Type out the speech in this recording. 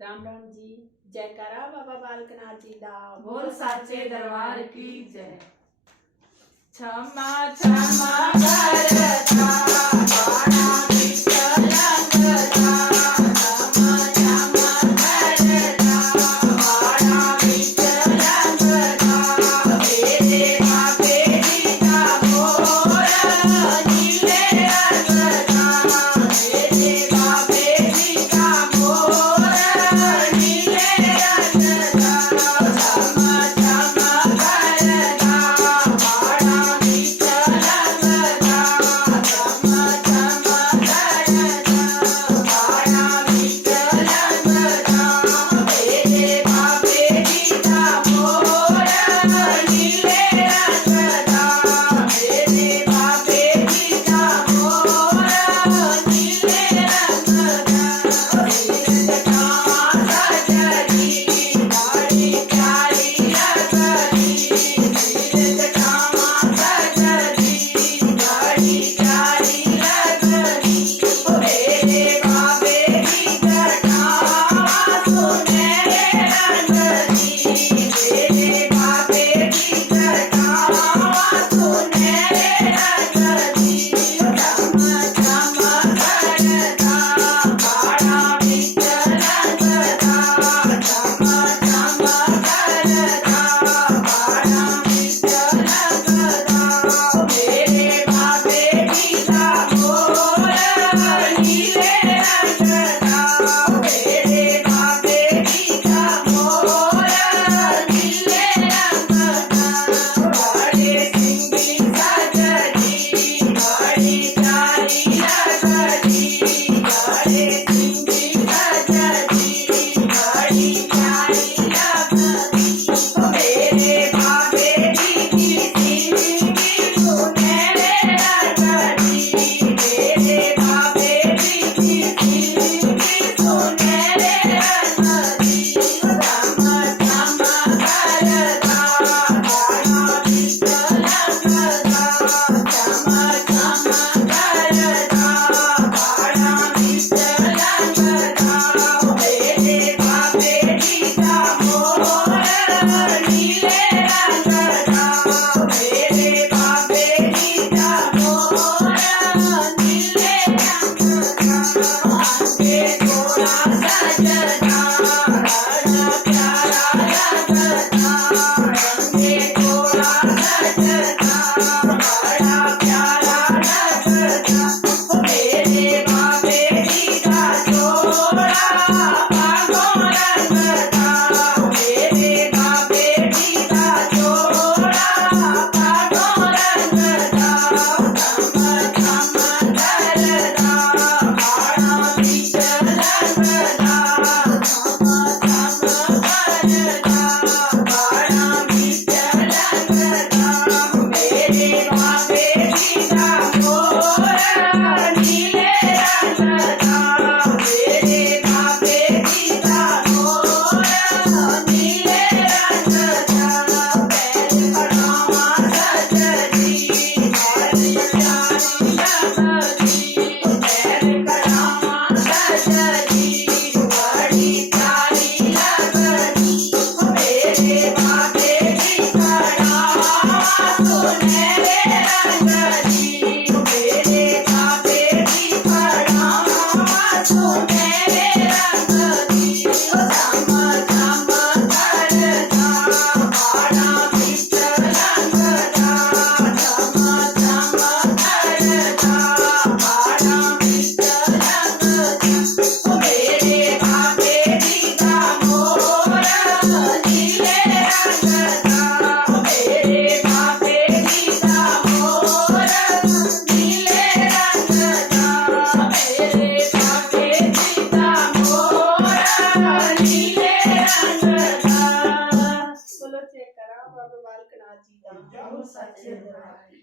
राम राम जी। जयकारा बाबा बालकनाथ जी दा बोल साचे दरबार की जय। क्षमा क्षमा करता बाणा विठ्ठल करता, क्षमा क्षमा करता बाणा विठ्ठल करता, वेदे मापे गीता मोर नीले करता, वेदे मापे गीता मोर नीले करता, क्षमा क्षमा करता बाणा विठ्ठल करता, क्षमा क्षमा करता बाणा विठ्ठल करता, वेदे मापे गीता मोर नीले करता, वेदे मापे गीता मोर नीले करता, बोलो जयकारा बाबा बालकनाथ जी दा बोल साचे दरबार की